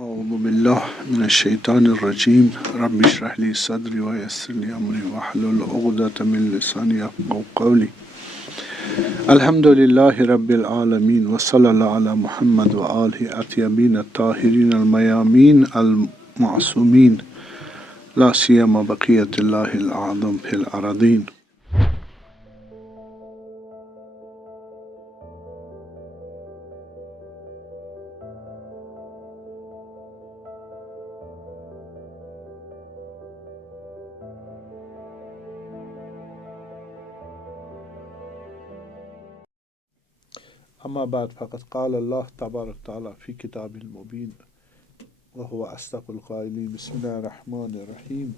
أعوذ بالله من الشيطان الرجيم رب اشرح لي صدري ويسر لي أمري واحلل عقدة من لساني يفقهوا قولي الحمد لله رب العالمين وصلى الله على محمد وآله الطيبين الطاهرين الميامين المعصومين لا سيما بقية الله الأعظم في الأراضين. أما بعد فقد قال الله تبارك وتعالى في كتابه المبين وهو أصدق القائلين بسم الله الرحمن الرحيم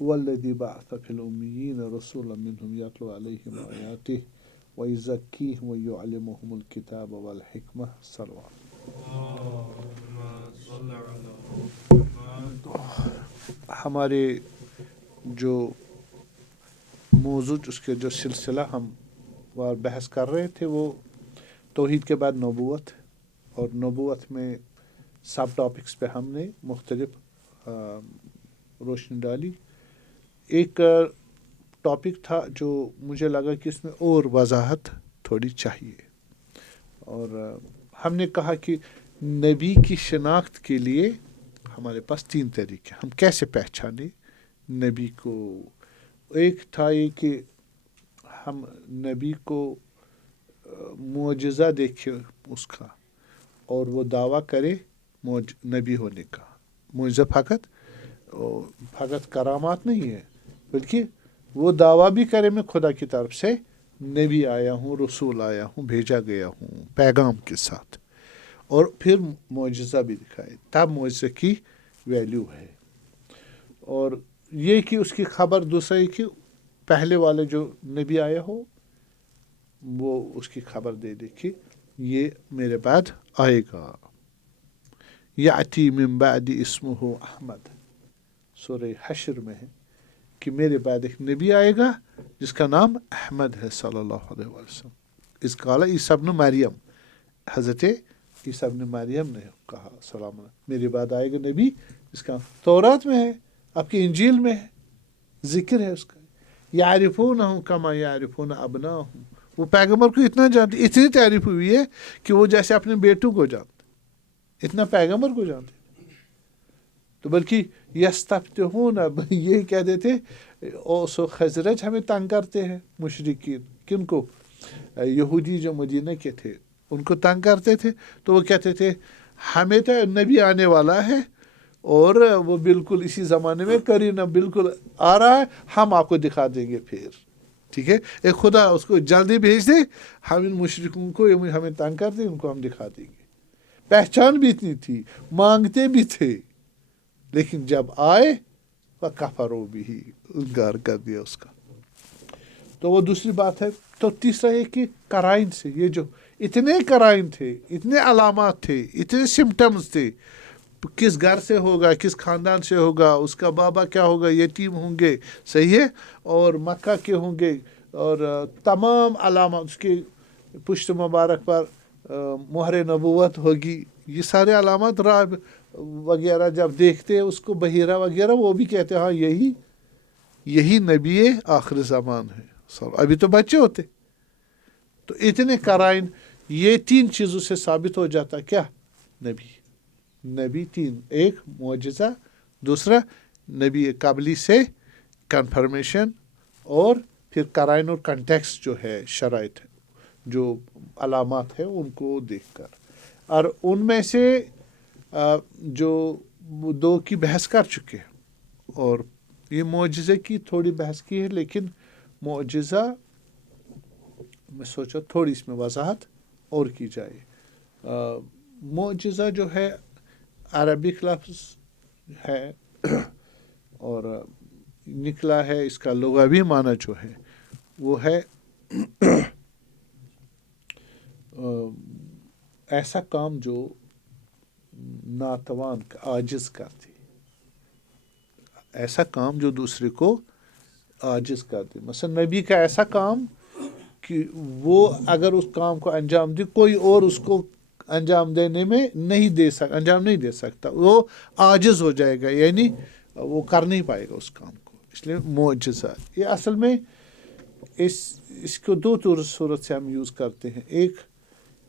هو الذي بعث في الأميين رسولا منهم يتلو عليهم آياته ويزكيهم ويعلمهم الكتاب والحكمة صلوات. ہمارے جو موضوع اس کے جو سلسلہ ہم بحث کر رہے تھے وہ توحید کے بعد نبوت اور نبوت میں سب ٹاپکس پہ ہم نے مختلف روشنی ڈالی. ایک ٹاپک تھا جو مجھے لگا کہ اس میں اور وضاحت تھوڑی چاہیے اور ہم نے کہا کہ نبی کی شناخت کے لیے ہمارے پاس 3 طریقے ہم کیسے پہچانے نبی کو. ایک تھا یہ کہ ہم نبی کو معجزہ دیکھے اس کا اور وہ دعویٰ کرے نبی ہونے کا. معجزہ فقط کرامات نہیں ہے بلکہ وہ دعویٰ بھی کرے میں خدا کی طرف سے نبی آیا ہوں رسول آیا ہوں بھیجا گیا ہوں پیغام کے ساتھ اور پھر معجزہ بھی دکھائے تب معجزہ کی ویلیو ہے. اور یہ کہ اس کی خبر دوسرے کہ پہلے والے جو نبی آیا ہو وہ اس کی خبر دے دے کہ یہ میرے بعد آئے گا. یاتی من بعد اسمہ احمد سورہ حشر میں ہے کہ میرے بعد ایک نبی آئے گا جس کا نام احمد ہے صلی اللہ علیہ وسلم. اس قال عیسیٰ ابن مریم حضرت عیسیٰ ابن مریم نے کہا سلام علیہ میرے بعد آئے گا نبی جس کا تورات میں ہے آپ کی انجیل میں ہے ذکر ہے اس کا. یعرفونہ کما یعرفون ابناہم وہ پیغمبر کو اتنا جانتے اتنی تعریف ہوئی ہے کہ وہ جیسے اپنے بیٹوں کو جانتے اتنا پیغمبر کو جانتے. تو بلکہ یستفتحون یہ کہتے تھے اوس و خزرج ہمیں تنگ کرتے ہیں مشرکین. کن کو؟ یہودی جو مدینہ کے تھے ان کو تنگ کرتے تھے. تو وہ کہتے تھے ہمیں تو نبی آنے والا ہے اور وہ بالکل اسی زمانے میں کرینہ بالکل آ رہا ہے ہم آپ کو دکھا دیں گے. پھر ٹھیک ہے ایک خدا اس کو جلدی بھیج دے ہم ان مشرکوں کو ہمیں تنگ کر دیں ان کو ہم دکھا دیں گے. پہچان بھی اتنی تھی مانگتے بھی تھے لیکن جب آئے وہ کفروا بھی انکار کر دیا اس کا. تو وہ دوسری بات ہے. تو تیسرا یہ کہ قرائن سے یہ جو اتنے قرائن تھے اتنے علامات تھے اتنے سمٹمز تھے کس گھر سے ہوگا کس خاندان سے ہوگا اس کا بابا کیا ہوگا یتیم ہوں گے صحیح ہے اور مکہ کے ہوں گے اور تمام علامات اس کے پشت مبارک پر مہر نبوت ہوگی. یہ سارے علامات راب وغیرہ جب دیکھتے ہیں اس کو بحیرہ وغیرہ وہ بھی کہتے ہیں ہاں یہی نبی آخر زمان ہے. ابھی تو بچے ہوتے. تو اتنے قرائن یہ 3 چیزوں سے ثابت ہو جاتا کیا نبی 3 ایک معجزہ دوسرا نبی قبلی سے کنفرمیشن اور پھر قرائن اور کنٹیکسٹ جو ہے شرائط جو علامات ہیں ان کو دیکھ کر. اور ان میں سے جو 2 کی بحث کر چکے اور یہ معجزے کی تھوڑی بحث کی ہے لیکن معجزہ میں سوچا تھوڑی اس میں وضاحت اور کی جائے. معجزہ جو ہے عربک لفظ ہے اور نکلا ہے اس کا لغوی معنی جو ہے وہ ہے ایسا کام جو ناتوان عاجز کرتی ایسا کام جو دوسرے کو عاجز کرتی. مثلا نبی کا ایسا کام کہ وہ اگر اس کام کو انجام دے کوئی اور اس کو انجام دینے میں انجام نہیں دے سکتا، وہ عاجز ہو جائے گا، یعنی وہ کر نہیں پائے گا اس کام کو. اس لیے معجزہ یہ اصل میں اس کو دو صورت سے ہم یوز کرتے ہیں. ایک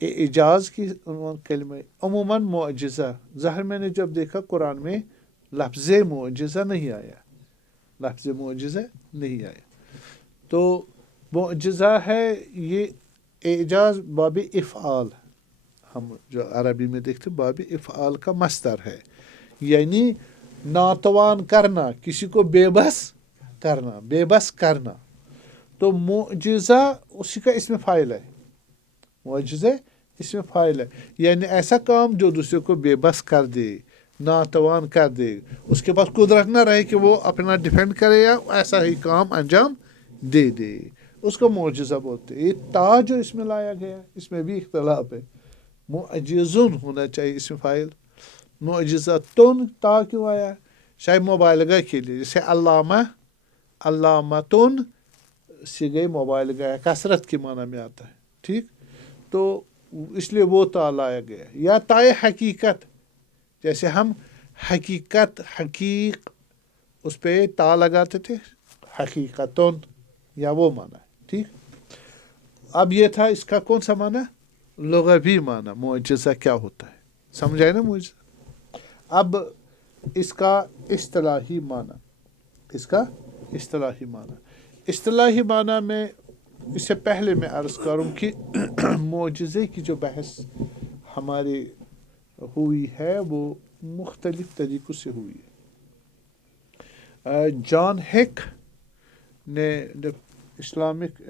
اعجاز کی عنوان کلمہ عموماً معجزہ. ظاہر میں نے جب دیکھا قرآن میں لفظ معجزہ نہیں آیا، تو معجزہ ہے یہ اعجاز باب افعال، ہم جو عربی میں دیکھتے باب افعال کا مصدر ہے، یعنی ناتوان کرنا، کسی کو بے بس کرنا. تو معجزہ اسی کا اسم فاعل ہے، معجزہ اسم فاعل ہے، یعنی ایسا کام جو دوسرے کو بے بس کر دے، ناتوان کر دے، اس کے پاس قدرت نہ رہے کہ وہ اپنا ڈیفینڈ کرے یا ایسا ہی کام انجام دے، اس کو معجزہ بولتے ہیں. یہ تا جو اس میں لایا گیا اس میں بھی اختلاف ہے. معجزن ہونا چاہیے اسم فاعل، معجزتن تا کیوں آیا؟ شاید مبالغہ کے لیے، جیسے علامتن صیغہ مبالغہ کثرت کے معنی میں آتا ہے، ٹھیک، تو اس لیے وہ تا لایا گیا. یا تائے حقیقت، جیسے ہم حقیق اس پہ تا لگاتے تھے، حقیقتن، یا وہ معنی ہے، ٹھیک. اب یہ تھا اس کا کون سا معنی؟ لغوی معنی معجزہ کیا ہوتا ہے، سمجھ آئے نا معجزہ. اب اس کا اصطلاحی معنی میں اس سے پہلے میں عرض کروں کہ معجزے کی جو بحث ہماری ہوئی ہے وہ مختلف طریقوں سے ہوئی ہے. جان ہیک نے اسلامک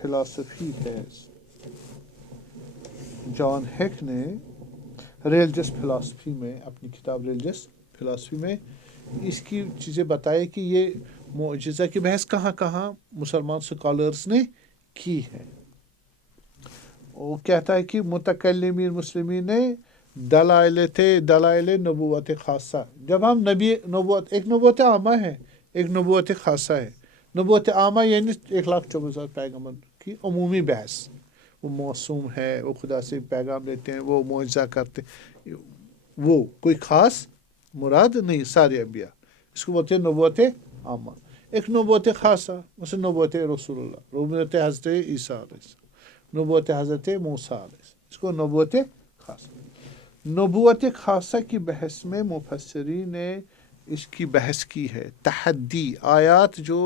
فلاسفی ہے، جان ہیک نے ریلیجس فلاسفی میں اپنی کتاب ریلیجس فلاسفی میں اس کی چیزیں بتائی کہ یہ معجزہ کی بحث کہاں کہاں مسلمان سکالرز نے کی ہے. وہ کہتا ہے کہ متکلمین مسلمین نے دلائل نبوت خاصہ. جب ہم نبوت، ایک نبوت عامہ ہے، ایک نبوت خاصہ ہے. نبوت عامہ یعنی 1,24,000 پیغمبر کی عمومی بحث، وہ معصوم ہے، وہ خدا سے پیغام لیتے ہیں، وہ معجزہ کرتے، وہ کوئی خاص مراد نہیں، سارے انبیاء، اس کو بولتے ہیں نبوت عامہ. ایک نبوت خاصہ مثلا نبوت رسول اللہ، نبوت حضرت عیسیٰ علیہ السلام، نبوت حضرت موسیٰ علیہ السلام، اس کو نبوت خاصہ. نبوت خاصہ کی بحث میں مفسرین نے اس کی بحث کی ہے. تحدی آیات جو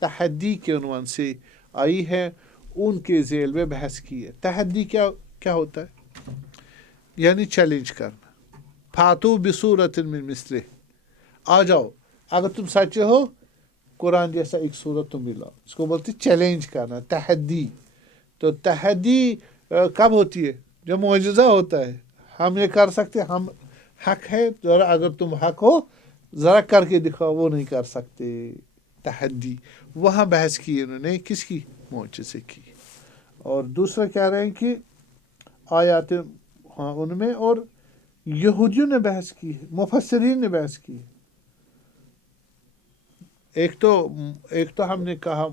تحدی کے عنوان سے آئی ہے ان کے ذیل میں بحث کی ہے. تحدی کیا ہوتا ہے؟ یعنی چیلنج کرنا. فاتو بصورت من مثلہ، آ جاؤ اگر تم سچے ہو قرآن جیسا ایک صورت تم ملا. اس کو بولتے چیلنج کرنا، تحدی. تو تحدی کب ہوتی ہے؟ جب معجزہ ہوتا ہے. ہم یہ کر سکتے، ہم حق ہے، ذرا اگر تم حق ہو ذرا کر کے دکھاؤ، وہ نہیں کر سکتے. تحدی وہاں بحث کی انہوں نے، کس کی؟ معجزے کی. اور دوسرا کہہ رہے ہیں کہ آیات ان میں، اور یہودیوں نے بحث کی ہے، مفسرین نے بحث کی ہے. ایک تو ہم نے کہا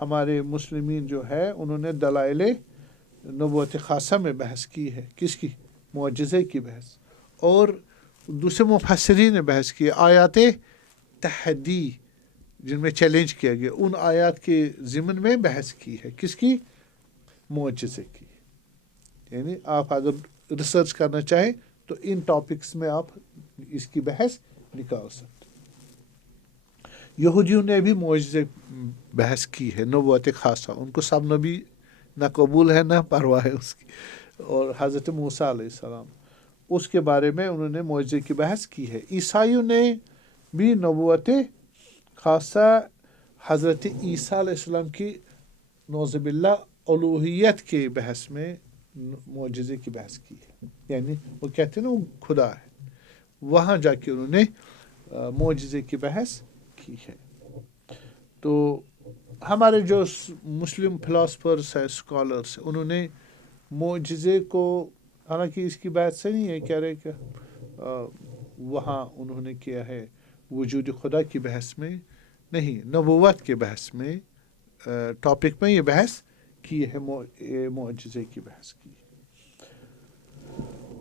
ہمارے مسلمین جو ہے انہوں نے دلائل نبوت خاصہ میں بحث کی ہے، کس کی؟ معجزے کی بحث. اور دوسرے مفسرین نے بحث کی آیات تحدی جن میں چیلنج کیا گیا، ان آیات کے ضمن میں بحث کی ہے، کس کی؟ معجزے کی. یعنی آپ اگر ریسرچ کرنا چاہیں تو ان ٹاپکس میں آپ اس کی بحث نکال سکتے. یہودیوں نے بھی معجزے بحث کی ہے، نبوت خاصہ. ان کو سب نبی نہ قبول ہے نہ پرواہ ہے اس کی. اور حضرت موسیٰ علیہ السلام، اس کے بارے میں انہوں نے معجزے کی بحث کی ہے. عیسائیوں نے بھی نبوت خاصہ حضرت عیسیٰ علیہ السلام کی نعوذ باللہ الوہیت کے بحث میں معجزے کی بحث کی ہے. یعنی وہ کہتے ہیں نا وہ خدا ہے، وہاں جا کے انہوں نے معجزے کی بحث کی ہے. تو ہمارے جو مسلم فلاسفرس ہیں، اسکالرس، انہوں نے معجزے کو، حالانکہ اس کی بات سے نہیں ہے کہہ رہے کہ وہاں انہوں نے کیا ہے وجود خدا کی بحث میں نہیں، نبوت کے بحث میں ٹاپک میں یہ بحث کی ہے، معجزے کی بحث کی.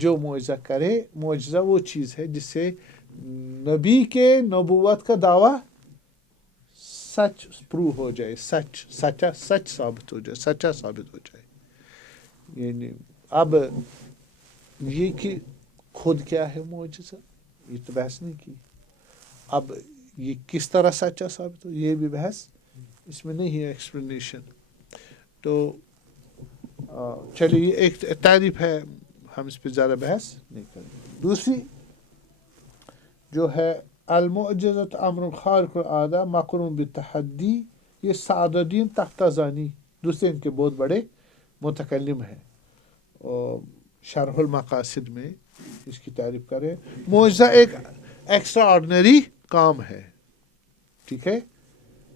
جو معجزہ کرے، معجزہ وہ چیز ہے جس سے نبی کے نبوت کا دعویٰ سچ پروو ہو جائے، سچ ثابت ہو جائے، سچا ثابت ہو جائے۔ یعنی اب یہ کہ خود کیا ہے معجزہ، یہ تو بحث نہیں کی۔ اب یہ کس طرح سچا ثابت ہو، یہ بھی بحث اس میں نہیں ہے، ایکسپلینیشن۔ تو چلیے یہ ایک تعریف ہے، ہم اس پہ زیادہ بحث نہیں کریں گے۔ دوسری جو ہے المعجزۃ امر خارق العادہ مقرون بالتحدی، یہ سعد الدین تختازانی دوسرے ان کے بہت بڑے متکلم ہیں، اور شرح المقاصد میں اس کی تعریف کریں۔ معجزہ ایک ایکسٹرا آرڈنری کام ہے، ٹھیک ہے،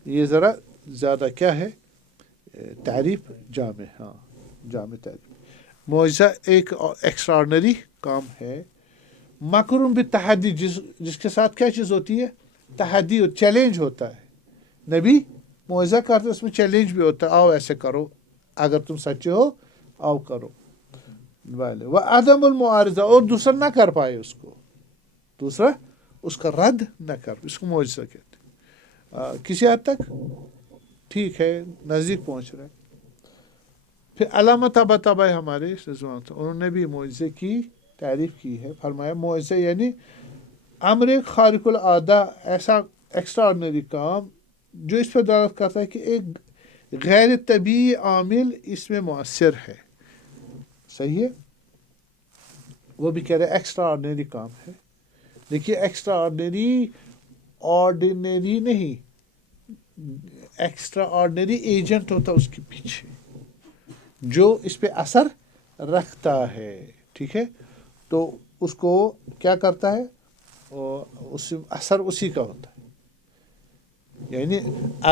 یہ ذرا زیادہ کیا ہے تعریف جامع، ہاں جامع تعریف۔ معجزہ ایک ایکسٹرا آرڈنری کام ہے، مقرون بالتحدی، جس کے ساتھ کیا چیز ہوتی ہے، تحدی، چیلنج ہوتا ہے۔ نبی معجزہ کرتے اس میں چیلنج بھی ہوتا ہے، آؤ ایسے کرو، اگر تم سچے ہو آؤ کرو۔ وہ عدم المعارضہ، اور دوسرا نہ کر پائے اس کو، دوسرا اس کا رد نہ کر، اس کو معجزہ کہتے ہیں۔ کسی حد تک ٹھیک ہے، نزدیک پہنچ رہا ہے۔ پھر علامہ طباطبائی ہمارے انہوں نے بھی معجزے کی تعریف کی ہے، فرمایا معجزہ یعنی امر خارق العادہ، ایسا ایکسٹرا آرڈنری کام جو اس پہ دلالت کرتا ہے کہ ایک غیر طبیعی عامل اس میں مؤثر ہے، صحیح ہے، وہ بھی کہہ رہے ایکسٹرا آرڈنری کام ہے۔ دیکھیے ایکسٹرا آرڈنری نہیں، ایکسٹرا آرڈنری ایجنٹ ہوتا ہے اس کے پیچھے جو اس پہ اثر رکھتا ہے، ٹھیک ہے، تو اس کو کیا کرتا ہے، اس اثر اسی کا ہوتا ہے۔ یعنی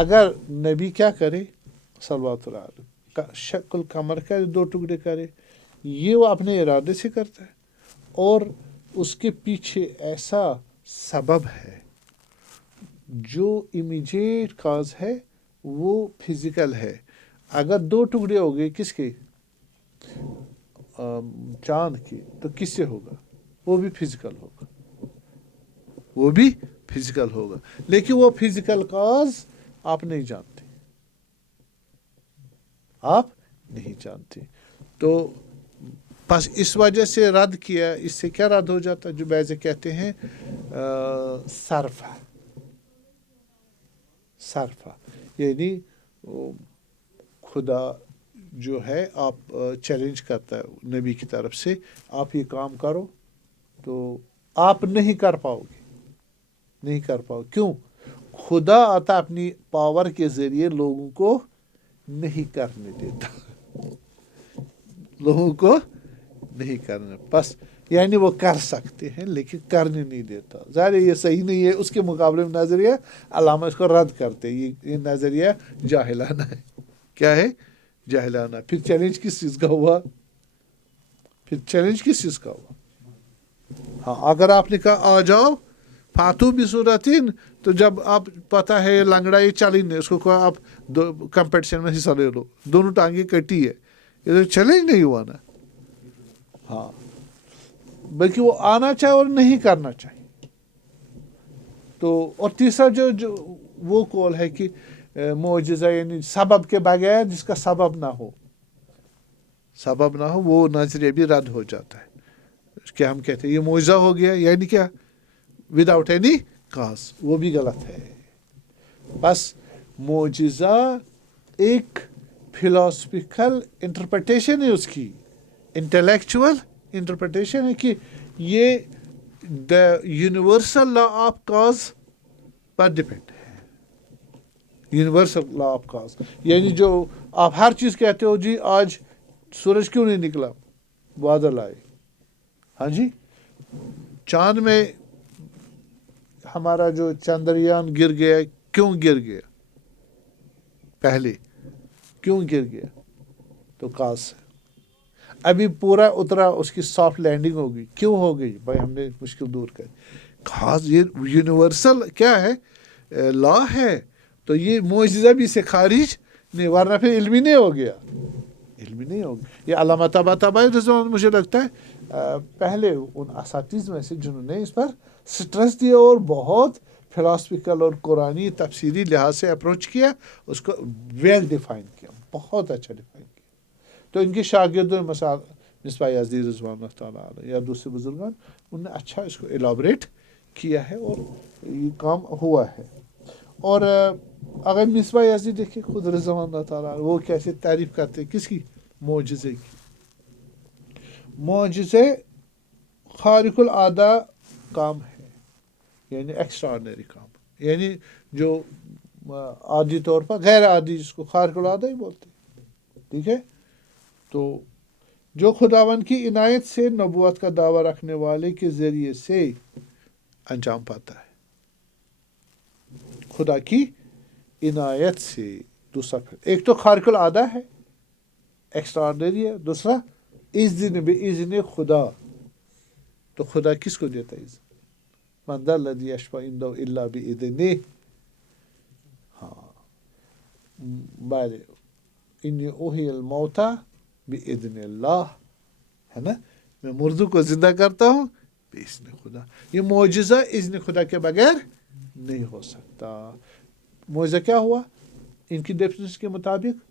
اگر نبی کیا کرے صلی اللہ علیہ وسلم، شکل کمر کرے، 2 ٹکڑے کرے، یہ وہ اپنے ارادے سے کرتا ہے، اور اس کے پیچھے ایسا سبب ہے جو امیجیٹ کاز ہے، وہ فزیکل ہے۔ اگر 2 ٹکڑے ہو گئے کس کے، چاند کی، تو کس سے ہوگا، وہ بھی فزیکل ہوگا، وہ بھی فزیکل ہوگا، لیکن وہ فزیکل کاز آپ نہیں جانتے، آپ نہیں جانتے۔ تو بس اس وجہ سے رد کیا، اس سے کیا رد ہو جاتا ہے، جو بعضے کہتے ہیں صرفہ، یعنی خدا جو ہے آپ چیلنج کرتا ہے نبی کی طرف سے، آپ یہ کام کرو، تو آپ نہیں کر پاؤ گے، نہیں کر پاؤ، کیوں؟ خدا آتا اپنی پاور کے ذریعے لوگوں کو نہیں کرنے دیتا، لوگوں کو نہیں کرنے، بس یعنی وہ کر سکتے ہیں لیکن کرنے نہیں دیتا۔ ظاہر یہ صحیح نہیں ہے، اس کے مقابلے میں نظریہ علامہ اس کو رد کرتے، یہ نظریہ جاہلانہ ہے۔ کیا ہے؟ جاہلانہ۔ پھر چیلنج کس چیز کا ہوا؟ پھر چیلنج کس چیز کا ہوا؟ ہاں، اگر آپ نے کہا آ جاؤ فاتو بصورتن، تو جب آپ پتہ ہے لنگڑا یہ چل ہی نہیں، اس کو کہا آپ کمپٹیشن میں حصہ لے لو، دونوں ٹانگیں کٹی ہے، یہ تو چیلنج نہیں ہوا نا۔ ہاں، بلکہ وہ آنا چاہے اور نہیں کرنا چاہیے۔ تو اور تیسرا جو وہ قول ہے کہ معجزہ یعنی سبب کے بغیر، جس کا سبب نہ ہو، سبب نہ ہو، وہ نظریہ بھی رد ہو جاتا ہے۔ کہ ہم کہتے ہیں یہ معجزہ ہو گیا، یعنی کیا، وداؤٹ اینی کاز، وہ بھی غلط ہے۔ بس معجزہ ایک فلاسفیکل انٹرپریٹیشن ہے، اس کی انٹلیکچول انٹرپریٹیشن ہے کہ یہ the universal law of cause per depend ہے، یونیورسل لا آف کاز، یعنی جو آپ ہر چیز کہتے ہو، جی آج سورج کیوں نہیں نکلا، بادل آئے، ہاں جی، چاند میں ہمارا جو چندریان گر گیا، کیوں گر گیا، پہلے کیوں گر گیا، تو کاز سے ابھی پورا اترا، اس کی سافٹ لینڈنگ ہوگی، کیوں ہو گئی، بھائی ہم نے مشکل دور کر، خاص یہ یونیورسل کیا ہے، لا ہے، تو یہ معجزہ بھی سے خارج نہیں، ورنہ پھر علمی نہیں ہو گیا، علمی نہیں ہوگا۔ یہ علامہ طباطبائی رضوان مجھے لگتا ہے پہلے ان اساتذ میں سے جنہوں نے اس پر سٹریس دیا اور بہت فلاسفیکل اور قرآنی تفسیری لحاظ سے اپروچ کیا، اس کو ویل ڈیفائن کیا، بہت اچھا ڈیفائن کیا. تو ان کے شاگردوں مثال مصباح یزدی رضوان اللہ تعالیٰ علیہ یا دوسرے بزرگان، انہوں نے اچھا اس کو ایلابریٹ کیا ہے اور یہ کام ہوا ہے. اور اگر مصباح یزدی دیکھیں خود رضوان اللہ تعالیٰ علیہ، وہ کیسے تعریف کرتے ہیں کس کی؟ معجزے کی. معجزے خارق العادہ کام ہے، یعنی ایکسٹرا آرڈنری کام، یعنی جو عادی طور پر غیر عادی، جس کو خارق العادہ ہی بولتے ہیں. ٹھیک ہے. تو جو خداوند کی عنایت سے نبوت کا دعویٰ رکھنے والے کے ذریعے سے انجام پاتا ہے. خدا کی عنایت سے، دوسرا پھر ایک تو خارق العادہ ہے، ایکسٹرا آرڈنری ہے، دوسرا اذن باذن خدا. تو خدا کس کو دیتا ہے اذن؟ من ذا الذی یشفع عنده الا باذنہ. ہاں بارے انی احیی الموتى باذن اللہ، ہے نا، میں مردوں کو زندہ کرتا ہوں باذن خدا. یہ معجزہ اذن خدا کے بغیر نہیں ہو سکتا. معجزہ کیا ہوا؟ ان کی ڈیفینیشن کے مطابق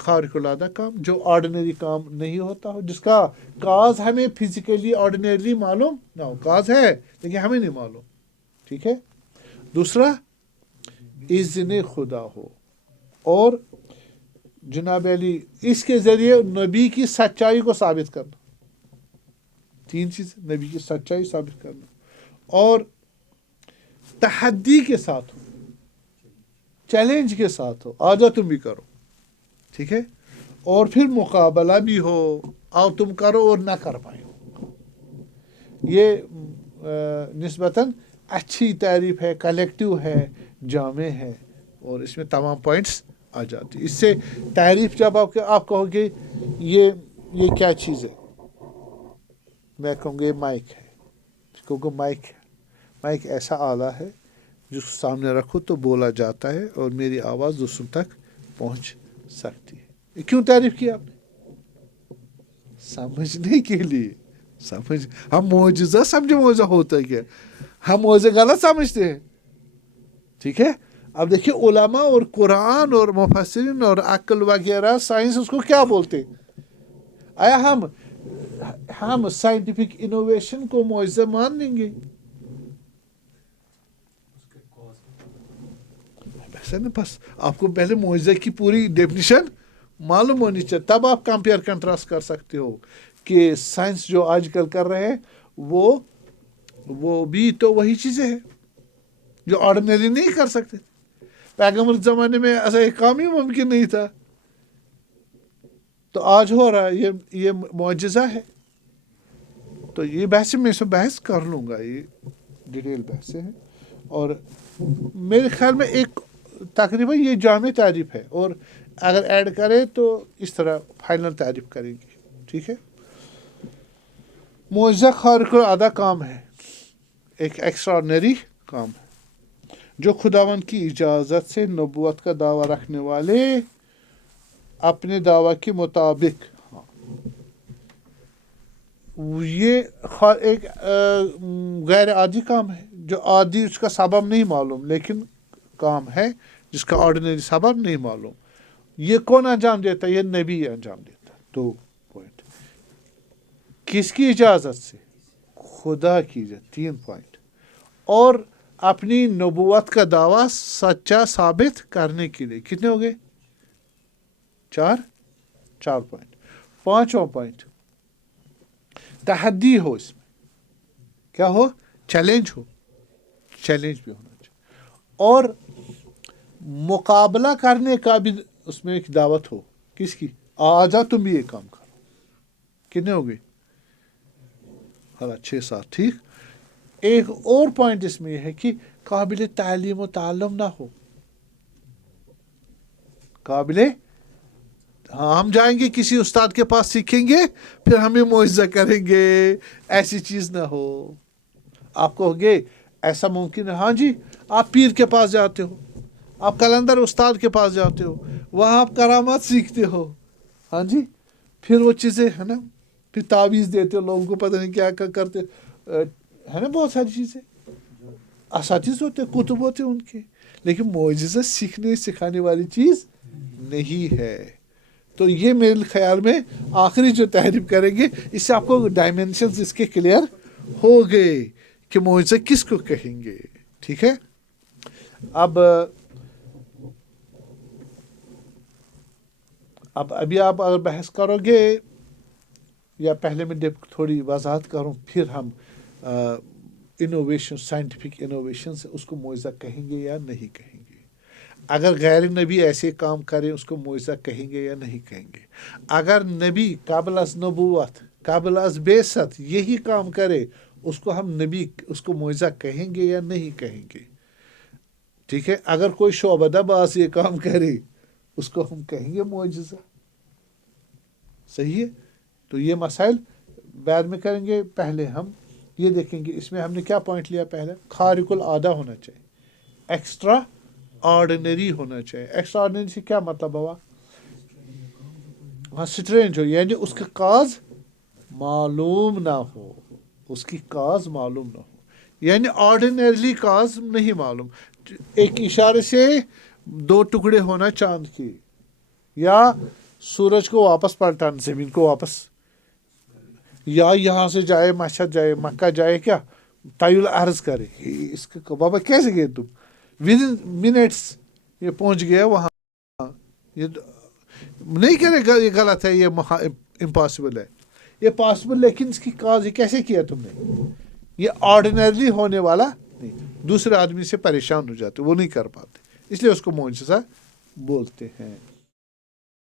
خارق العادہ کام، جو آرڈنری کام نہیں ہوتا ہو، جس کا کاز ہمیں فزیکلی آرڈنریلی معلوم نہ ہو. کاز ہے لیکن ہمیں نہیں معلوم. ٹھیک ہے. دوسرا اذن خدا ہو، اور جناب علی اس کے ذریعے نبی کی سچائی کو ثابت کرنا. تین چیز، نبی کی سچائی ثابت کرنا، اور تحدی کے ساتھ ہو، چیلنج کے ساتھ ہو، آجا تم بھی کرو. ٹھیک ہے. اور پھر مقابلہ بھی ہو، آؤ تم کرو اور نہ کر پائے. یہ نسبتاً اچھی تعریف ہے، کلیکٹیو ہے، جامع ہے، اور اس میں تمام پوائنٹس آ جاتی. اس سے تعریف جب آپ کہو گے یہ کیا چیز ہے، میں کہوں گا یہ مائک ہے. کہوں گا مائک ایسا آلہ ہے جس کو سامنے رکھو تو بولا جاتا ہے اور میری آواز دوسروں تک پہنچ سکتی ہے. یہ کیوں تعریف کیا آپ نے؟ سمجھنے کے لیے. ہم معجزہ سمجھے معجزہ ہوتا ہے کیا، ہم معجزہ غلط سمجھتے ہیں. ٹھیک ہے. اب دیکھیے علماء اور قرآن اور مفسرین اور عقل وغیرہ سائنس اس کو کیا بولتے ہیں؟ آیا ہم سائنٹیفک انوویشن کو معجزہ مان لیں گے؟ ایسا نہیں. بس آپ کو پہلے معجزہ کی پوری ڈیفینیشن معلوم ہونی چاہیے، تب آپ کمپیئر کنٹراسٹ کر سکتے ہو کہ سائنس جو آج کل کر رہے ہیں وہ بھی تو وہی چیزیں ہیں جو آرڈنری نہیں کر سکتے. پیغمبر زمانے میں ایسا ایک کام ہی ممکن نہیں تھا، تو آج ہو رہا ہے. یہ معجزہ ہے. تو یہ بحث کر لوں گا، یہ ڈیٹیل بحثیں ہیں، اور میرے خیال میں ایک تقریباً یہ جامع تعریف ہے، اور اگر ایڈ کرے تو اس طرح فائنل تعریف کریں گے. ٹھیک ہے. معجزہ خارق العادہ کام ہے، ایک ایکسٹرا آرڈنری کام ہے جو خداوند کی اجازت سے نبوت کا دعویٰ رکھنے والے اپنے دعویٰ کے مطابق، یہ ایک غیر عادی کام ہے جو عادی اس کا سبب نہیں معلوم، لیکن کام ہے جس کا آرڈنری سبب نہیں معلوم. یہ کون انجام دیتا ہے؟ یہ نبی انجام دیتا ہے. 2 پوائنٹ. کس کی اجازت سے؟ خدا کی اجازت. 3 پوائنٹ. اور اپنی نبوت کا دعویٰ سچا ثابت کرنے کے لیے کتنے ہو گئے؟ 4 پوائنٹ. 5واں پوائنٹ، تحدی ہو، اس میں کیا ہو؟ چیلنج بھی ہونا چاہیے، اور مقابلہ کرنے کا بھی اس میں ایک دعوت ہو. کس کی؟ آجا تم بھی یہ کام کرو. کتنے ہو گئے؟ 6-7. ٹھیک. ایک اور پوائنٹ اس میں یہ ہے کہ قابل تعلیم و تعلم نہ ہو. ہم جائیں گے کسی استاد کے پاس سیکھیں گے پھر ہمیں معجزہ کریں گے، ایسی چیز نہ ہو. آپ کہو گے ایسا ممکن ہے؟ ہاں جی. آپ پیر کے پاس جاتے ہو، آپ قلندر استاد کے پاس جاتے ہو، وہاں آپ کرامات سیکھتے ہو. ہاں جی. پھر وہ چیزیں ہے نا، پھر تعویذ دیتے لوگوں کو پتہ نہیں کیا کرتے ہے نا بہت ساری چیزیں اساتذ ہوتے کتب ہوتے ان کے لیکن معجزہ سیکھنے سکھانے والی چیز نہیں ہے. تو یہ میرے خیال میں آخری جو تحریف کریں گے اس سے آپ کو ڈائمینشنز اس کے کلیئر ہو گئے کہ معجزہ کس کو کہیں گے. ٹھیک ہے. اب ابھی آپ اگر بحث کرو گے یا پہلے میں تھوڑی وضاحت کروں پھر ہم انوویشن سائنٹیفک انوویشن سے اس کو معجزہ کہیں گے یا نہیں کہیں گے. اگر غیر نبی ایسے کام کرے اس کو معجزہ کہیں گے یا نہیں کہیں گے. اگر نبی قبل از نبوت قبل از بعثت یہی کام کرے اس کو ہم نبی اس کو معجزہ کہیں گے یا نہیں کہیں گے. ٹھیک ہے. اگر کوئی شعبدہ باز یہ کام کرے اس کو ہم کہیں گے معجزہ. صحیح ہے. تو یہ مسائل بعد میں کریں گے. پہلے ہم یہ دیکھیں گے اس میں ہم نے کیا پوائنٹ لیا. پہلے خارق العادہ ہونا چاہیے ایکسٹرا آرڈینری ہونا چاہیے. ایکسٹرا آرڈینری سے کیا مطلب ہوا وہاں سٹرینج ہو یعنی اس کا کاز معلوم نہ ہو. اس کی کاز معلوم نہ ہو یعنی آرڈینریلی کاز نہیں معلوم. ایک اشارے سے 2 ٹکڑے ہونا چاند کے یا سورج کو واپس پلٹانا زمین کو واپس یا یہاں سے جائے مشہد جائے مکہ جائے کیا طیل عرض کرے. اس کا بابا کیسے گئے تم ود ان منٹس یہ پہنچ گیا وہاں. یہ نہیں کرے گا یہ غلط ہے یہ امپاسبل ہے. یہ پاسبل لیکن اس کی کاز یہ کیسے کیا تم نے. یہ آرڈینرلی ہونے والا نہیں. دوسرے آدمی سے پریشان ہو جاتے وہ نہیں کر پاتے اس لیے اس کو معجزہ بولتے ہیں.